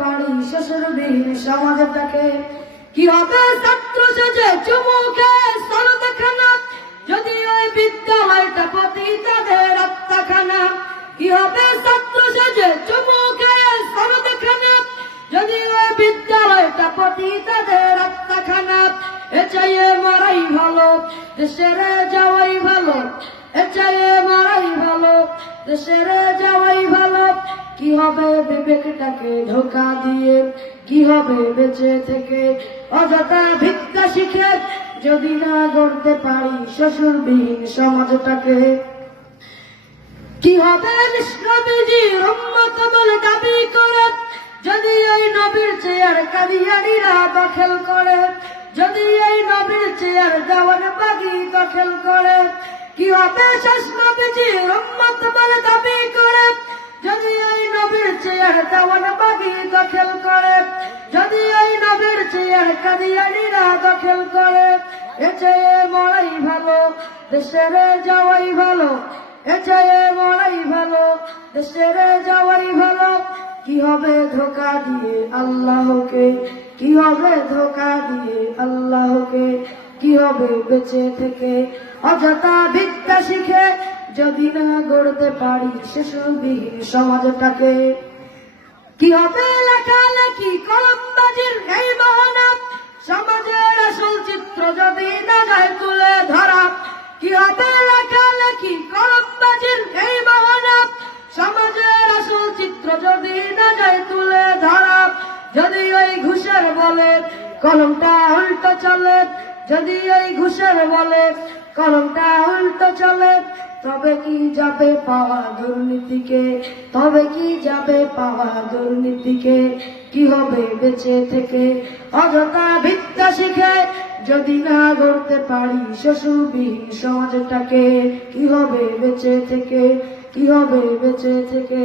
পারি শ্বশুরবিহীন সমাজটাকে। কি হবে ছাত্র সেজে চুমুকে সরদখানা যদি ওই বিদ্যালয়টা প্রতি তাদের আত্মাখানা কি হবে ছাত্র সেজে চুমুকে সরদখানা যদি ওই বিদ্যালয়টা প্রতি তাদের আত্মাখানা এ চাইয়ে মারাই ভালো, দেশের যাওয়াই ভালো। এ চাইয়ে মারাই ভালো, দেশের কি হবে বিবেকটাকে ধোকা দিয়ে? কি হবে বেঁচে থেকে? অযথা ভিক্ষা শিখে যদি না গড়তে পারি শ্বশুরবিহীন সমাজটাকে। কি হবে নবীজি উম্মত বলে দাবি করে? যদি এই নবীর চেয়ার কাদিয়ানিরা দখল করে? যদি এই নবীর চেয়ার দেওয়ান বাগি দখল করে? কি হবে শেষ নবীজি উম্মত বলে দাবি করে? চেয়ার বাগি দখল করে, যদি এই নবীর চেয়ার কাদিয়ানিরা দখল করে, এ মরাই ভালো, দেশের যাওয়াই ভালো, এ মরাই ভালো, দেশের যাওয়াই ভালো। কি হবে ধোকা দিয়ে আল্লাহকে? কি হবে ধোকা দিয়ে আল্লাহকে? কি হবে বেঁচে থেকে? অযথা ভিক্ষা শিখে যদি না গড়তে পারি শিশুবিহীন সমাজটাকে। কি হবে লেখালেখি কলমবাজির এই মহনা সমাজের আসল চিত্র যদি না যায় তুলে ধরা, কি হবে লেখালেখি কলমবাজির এই মহনা সমাজের আসল চিত্র যদি না যায় তুলে ধরা, যদি ওই ঘুষের বলে কলমটা উল্টো চলে, যদি ওই ঘুষের বলে কলমটা উল্টো চলে তবে কি যাবে পাওয়া দুর্নীতিকে? তবে কি যাবে পাওয়া দুর্নীতিকে? কি হবে বেঁচে থেকে? অযথা ভিক্ষা শিখে যদি না গড়তে পারি শ্বশুরবিহীন সমাজটাকে, কি হবে বেঁচে থেকে? কি হবে বেঁচে থেকে?